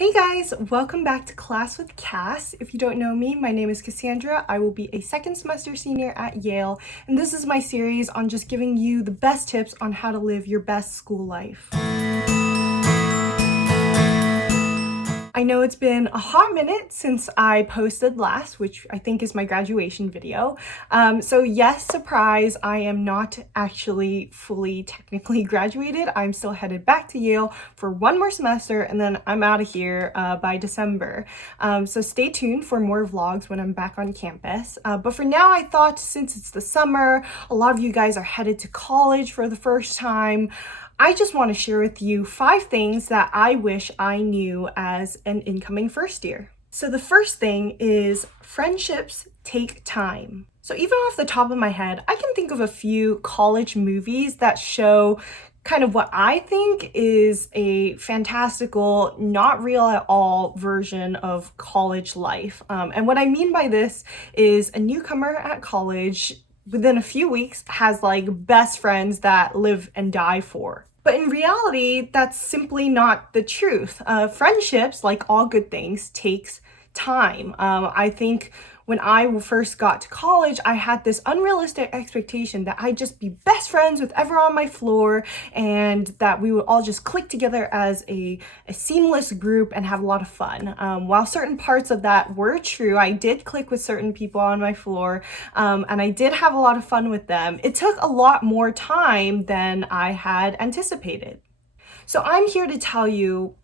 Hey guys, welcome back to Class with Cass. If you don't know me, my name is Cassandra. I will be a second semester senior at Yale, and this is my series on just giving you the best tips on how to live your best school life. I know it's been a hot minute since I posted last, which I think is my graduation video. So yes, surprise, I am not actually fully technically graduated. I'm still headed back to Yale for one more semester, and then I'm out of here by December. So stay tuned for more vlogs when I'm back on campus. But for now, I thought since it's the summer, a lot of you guys are headed to college for the first time. I just want to share with you 5 things that I wish I knew as an incoming first year. So the first thing is friendships take time. So even off the top of my head, I can think of a few college movies that show kind of what I think is a fantastical, not real at all version of college life. And what I mean by this is a newcomer at college within a few weeks has like best friends that live and die for. But in reality, that's simply not the truth. Friendships, like all good things, takes time. I think when I first got to college, I had this unrealistic expectation that I'd just be best friends with everyone on my floor and that we would all just click together as a seamless group and have a lot of fun. While certain parts of that were true, I did click with certain people on my floor and I did have a lot of fun with them. It took a lot more time than I had anticipated. So I'm here to tell you,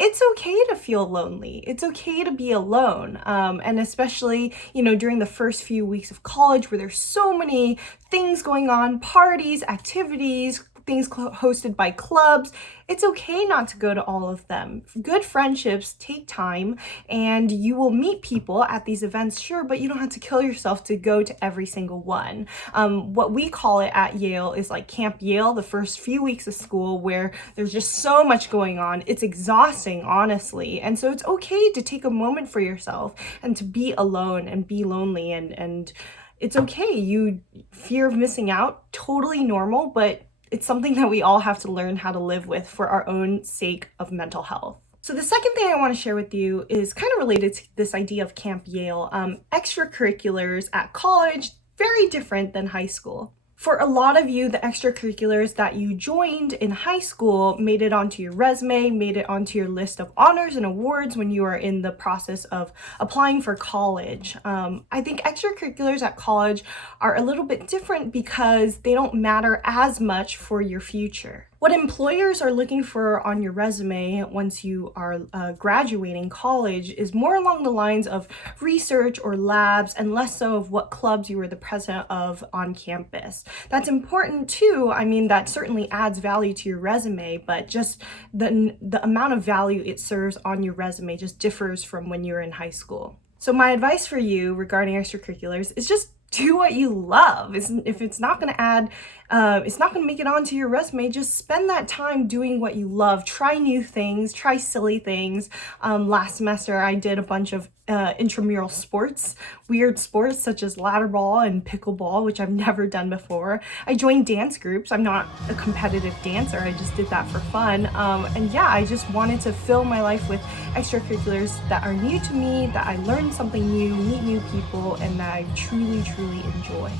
it's okay to feel lonely. It's okay to be alone. And especially, during the first few weeks of college where there's so many things going on, parties, activities, things hosted by clubs, it's okay not to go to all of them. Good friendships take time and you will meet people at these events, sure, but you don't have to kill yourself to go to every single one. What we call it at Yale is like Camp Yale, the first few weeks of school where there's just so much going on. It's exhausting, honestly. And so it's okay to take a moment for yourself and to be alone and be lonely and it's okay. Fear of missing out, totally normal, but it's something that we all have to learn how to live with for our own sake of mental health. So the second thing I want to share with you is kind of related to this idea of Camp Yale. Extracurriculars at college, very different than high school. For a lot of you, the extracurriculars that you joined in high school made it onto your resume, made it onto your list of honors and awards when you are in the process of applying for college. I think extracurriculars at college are a little bit different because they don't matter as much for your future. What employers are looking for on your resume once you are graduating college is more along the lines of research or labs and less so of what clubs you were the president of on campus. That's important too. I mean, that certainly adds value to your resume, but just the amount of value it serves on your resume just differs from when you were in high school. So my advice for you regarding extracurriculars is just do what you love. If it's not going to add, it's not going to make it onto your resume, just spend that time doing what you love. Try new things, try silly things. Last semester, I did a bunch of intramural sports, weird sports such as ladder ball and pickleball, which I've never done before. I joined dance groups. I'm not a competitive dancer. I just did that for fun. And yeah, I just wanted to fill my life with extracurriculars that are new to me, that I learned something new, meet new people, and that I truly enjoy.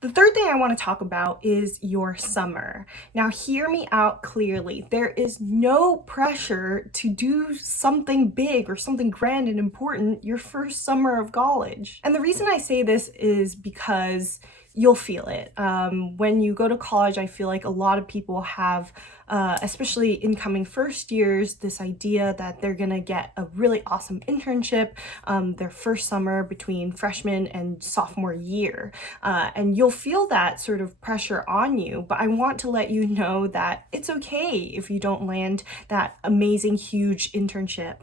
The third thing I want to talk about is your summer. Now, hear me out clearly. There is no pressure to do something big or something grand and important your first summer of college. And the reason I say this is because you'll feel it. When you go to college, I feel like a lot of people have, especially incoming first years, this idea that they're gonna get a really awesome internship their first summer between freshman and sophomore year. And you'll feel that sort of pressure on you, but I want to let you know that it's okay if you don't land that amazing, huge internship.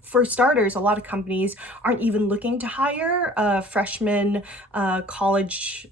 For starters, a lot of companies aren't even looking to hire freshman college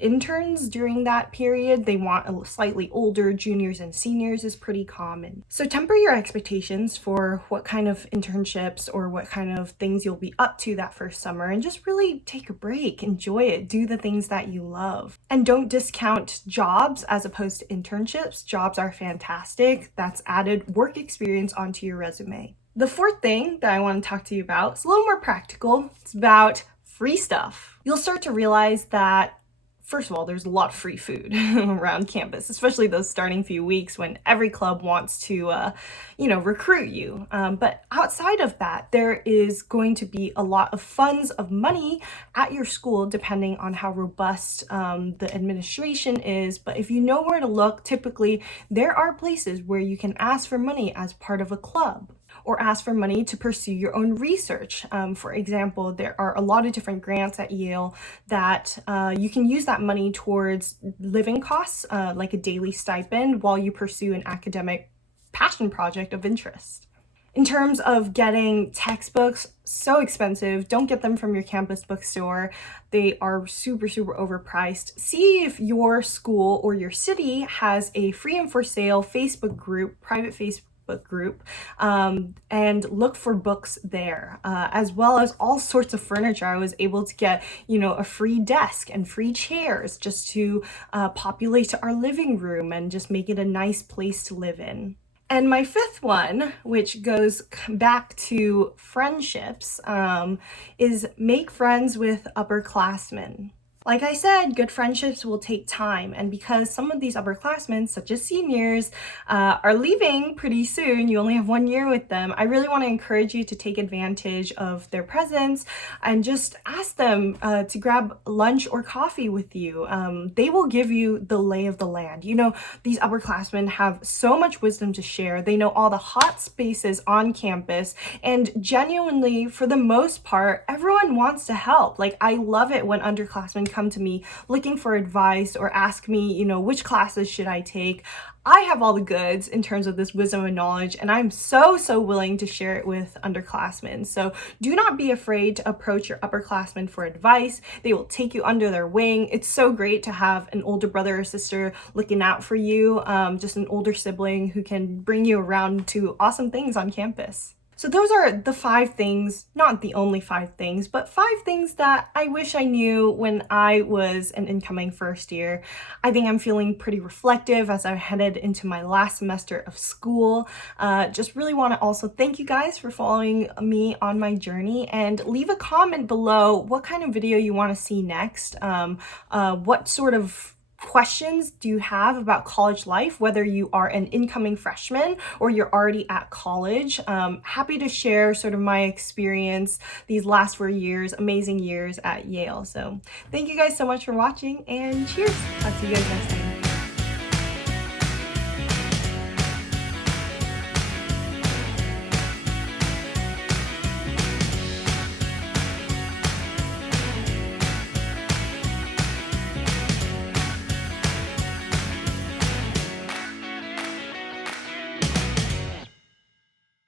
interns during that period. They want a slightly older. Juniors and seniors is pretty common. So temper your expectations for what kind of internships or what kind of things you'll be up to that first summer and just really take a break, enjoy it, do the things that you love. And don't discount jobs as opposed to internships. Jobs are fantastic. That's added work experience onto your resume. The fourth thing that I want to talk to you about is a little more practical. It's about free stuff. You'll start to realize that, first of all, there's a lot of free food around campus, especially those starting few weeks when every club wants to, recruit you. But outside of that, there is going to be a lot of funds of money at your school, depending on how robust the administration is. But if you know where to look, typically there are places where you can ask for money as part of a club, or ask for money to pursue your own research. For example, there are a lot of different grants at Yale that you can use that money towards living costs, like a daily stipend, while you pursue an academic passion project of interest. In terms of getting textbooks, so expensive. Don't get them from your campus bookstore. They are super, super overpriced. See if your school or your city has a free and for sale Facebook group, private Facebook group, and look for books there, as well as all sorts of furniture. I was able to get, a free desk and free chairs just to populate our living room and just make it a nice place to live in. And my fifth one, which goes back to friendships, is make friends with upperclassmen. Like I said, good friendships will take time, and because some of these upperclassmen, such as seniors, are leaving pretty soon, you only have 1 year with them, I really want to encourage you to take advantage of their presence and just ask them to grab lunch or coffee with you. They will give you the lay of the land. These upperclassmen have so much wisdom to share. They know all the hot spaces on campus, and genuinely, for the most part, everyone wants to help. Like, I love it when underclassmen come to me looking for advice or ask me, which classes should I take. I have all the goods in terms of this wisdom and knowledge, and I'm so willing to share it with underclassmen. So do not be afraid to approach your upperclassmen for advice. They will take you under their wing. It's so great to have an older brother or sister looking out for you, just an older sibling who can bring you around to awesome things on campus. So those are the 5 things, not the only 5 things, but 5 things that I wish I knew when I was an incoming first year. I think I'm feeling pretty reflective as I headed into my last semester of school. Just really want to also thank you guys for following me on my journey, and leave a comment below what kind of video you want to see next. What sort of questions do you have about college life, whether you are an incoming freshman or you're already at college? Happy to share sort of my experience these last 4 years, amazing years at Yale. So thank you guys so much for watching, and cheers. I'll see you guys next time.